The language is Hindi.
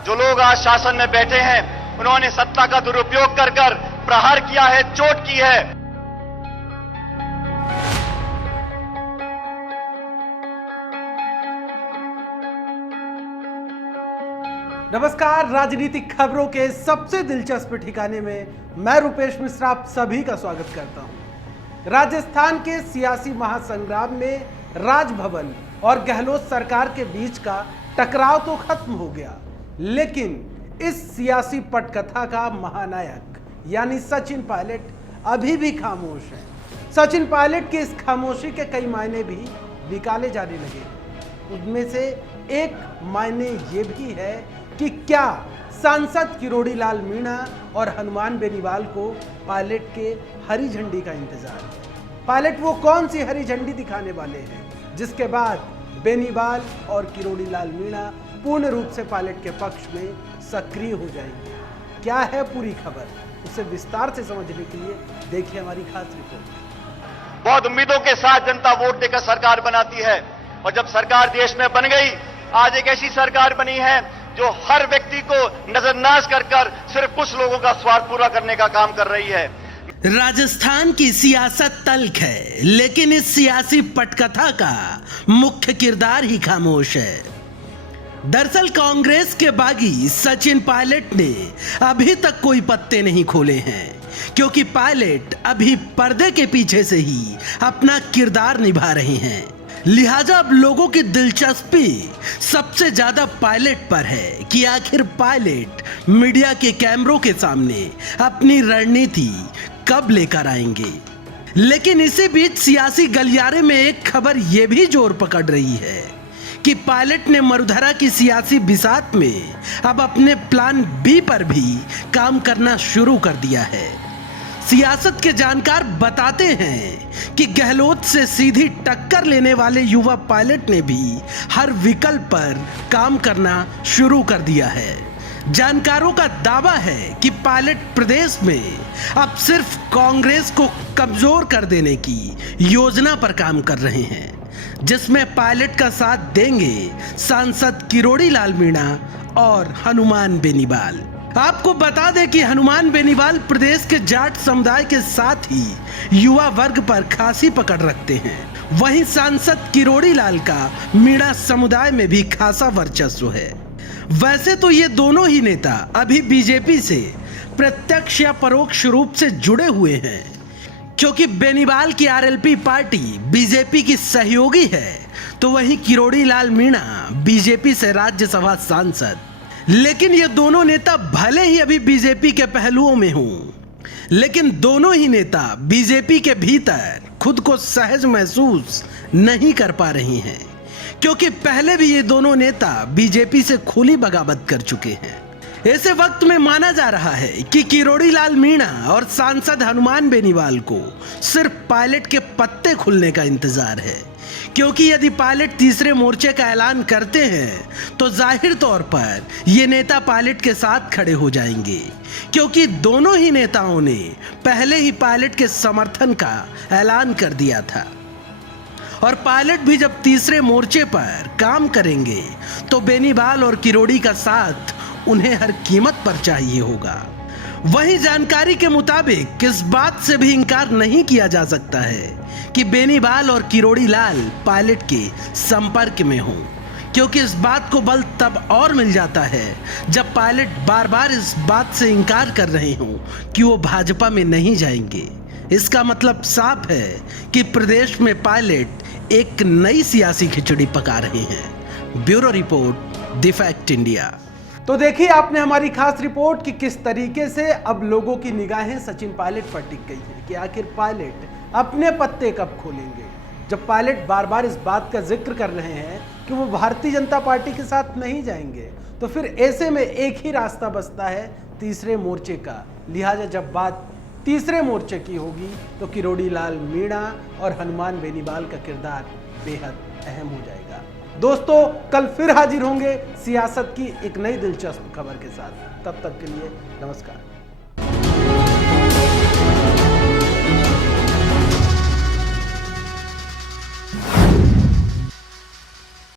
जो लोग आज शासन में बैठे हैं, उन्होंने सत्ता का दुरुपयोग कर कर प्रहार किया है, चोट की है। नमस्कार, राजनीतिक खबरों के सबसे दिलचस्प ठिकाने में मैं रुपेश मिश्रा आप सभी का स्वागत करता हूं। राजस्थान के सियासी महासंग्राम में राजभवन और गहलोत सरकार के बीच का टकराव तो खत्म हो गया, लेकिन इस सियासी पटकथा का महानायक यानी सचिन पायलट अभी भी खामोश है। सचिन पायलट की इस खामोशी के कई मायने भी निकाले जाने लगे। उनमें से एक मायने ये भी है कि क्या सांसद किरोड़ी लाल मीणा और हनुमान बेनीवाल को पायलट के हरी झंडी का इंतजार है। पायलट वो कौन सी हरी झंडी दिखाने वाले हैं जिसके बाद बेनीवाल और किरोड़ी लाल मीणा पूर्ण रूप से पायलट के पक्ष में सक्रिय हो जाएंगे। क्या है पूरी खबर, उसे विस्तार से समझने के लिए देखिए हमारी खास रिपोर्ट। बहुत उम्मीदों के साथ जनता वोट देकर सरकार बनाती है, और जब सरकार देश में बन गई, आज एक ऐसी सरकार बनी है जो हर व्यक्ति को नजरअंदाज कर कर सिर्फ कुछ लोगों का स्वार्थ पूरा करने का काम कर रही है। राजस्थान की सियासत तल्ख है, लेकिन इस सियासी पटकथा का मुख्य किरदार ही खामोश है। दरअसल कांग्रेस के बागी सचिन पायलट ने अभी तक कोई पत्ते नहीं खोले हैं, क्योंकि पायलट अभी पर्दे के पीछे से ही अपना किरदार निभा रहे हैं। लिहाजा अब लोगों की दिलचस्पी सबसे ज्यादा पायलट पर है कि आखिर पायलट मीडिया के कैमरों के सामने अपनी रणनीति कब लेकर आएंगे। लेकिन इसी बीच सियासी गलियारे में एक खबर यह भी जोर पकड़ रही है कि पायलट ने मरुधरा की सियासी बिसात में अब अपने प्लान बी पर भी काम करना शुरू कर दिया है। सियासत के जानकार बताते हैं कि गहलोत से सीधी टक्कर लेने वाले युवा पायलट ने भी हर विकल्प पर काम करना शुरू कर दिया है। जानकारों का दावा है कि पायलट प्रदेश में अब सिर्फ कांग्रेस को कमजोर कर देने की योजना पर काम कर रहे हैं, जिसमें पायलट का साथ देंगे सांसद किरोड़ी लाल मीणा और हनुमान बेनीवाल। आपको बता दें कि हनुमान बेनीवाल प्रदेश के जाट समुदाय के साथ ही युवा वर्ग पर खासी पकड़ रखते हैं। वहीं सांसद किरोड़ी लाल का मीणा समुदाय में भी खासा वर्चस्व है। वैसे तो ये दोनों ही नेता अभी बीजेपी से प्रत्यक्ष या परोक्ष रूप से जुड़े हुए हैं, क्योंकि बेनीवाल की आरएलपी पार्टी बीजेपी की सहयोगी है, तो वहीं किरोड़ी लाल मीणा बीजेपी से राज्यसभा सांसद। लेकिन ये दोनों नेता भले ही अभी बीजेपी के पहलुओं में हों, लेकिन दोनों ही नेता बीजेपी के भीतर खुद को सहज महसूस नहीं कर पा रहे हैं, क्योंकि पहले भी ये दोनों नेता बीजेपी से खुली बगावत कर चुके हैं। ऐसे वक्त में माना जा रहा है कि किरोड़ी लाल मीणा और सांसद हनुमान बेनीवाल को सिर्फ पायलट के पत्ते खुलने का इंतजार है, क्योंकि यदि पायलट तीसरे मोर्चे का ऐलान करते हैं तो जाहिर तौर पर ये नेता पायलट के साथ खड़े हो जाएंगे, क्योंकि दोनों ही नेताओं ने पहले ही पायलट के समर्थन का ऐलान कर दिया था। और पायलट भी जब तीसरे मोर्चे पर काम करेंगे तो बेनीवाल और किरोड़ी का साथ उन्हें हर कीमत पर चाहिए होगा। वहीं जानकारी के मुताबिक इस बात से भी इनकार नहीं किया जा सकता है कि बेनीवाल और किरोड़ी लाल पायलट के संपर्क में हों, क्योंकि इस बात को बल तब और मिल जाता है जब पायलट बार बार इस बात से इनकार कर रहे हों कि वो भाजपा में नहीं जाएंगे। इसका मतलब साफ है कि प्रदेश में पायलट एक नई सियासी खिचड़ी पका रहे हैं। Bureau report, the fact India. तो देखिए आपने हमारी खास रिपोर्ट कि किस तरीके से अब लोगों की निगाहें सचिन पायलट पर टिक गई है कि आखिर पायलट अपने पत्ते कब खोलेंगे। जब पायलट बार बार इस बात का जिक्र कर रहे हैं कि वो भारतीय जनता पार्टी के साथ नहीं जाएंगे, तो फिर ऐसे में एक ही रास्ता बचता है तीसरे मोर्चे का। लिहाजा जब बात तीसरे मोर्चे की होगी तो किरोड़ी लाल मीणा और हनुमान बेनीवाल का किरदार बेहद अहम हो जाएगा। दोस्तों, कल फिर हाजिर होंगे सियासत की एक नई दिलचस्प खबर के साथ। तब तक के लिए नमस्कार।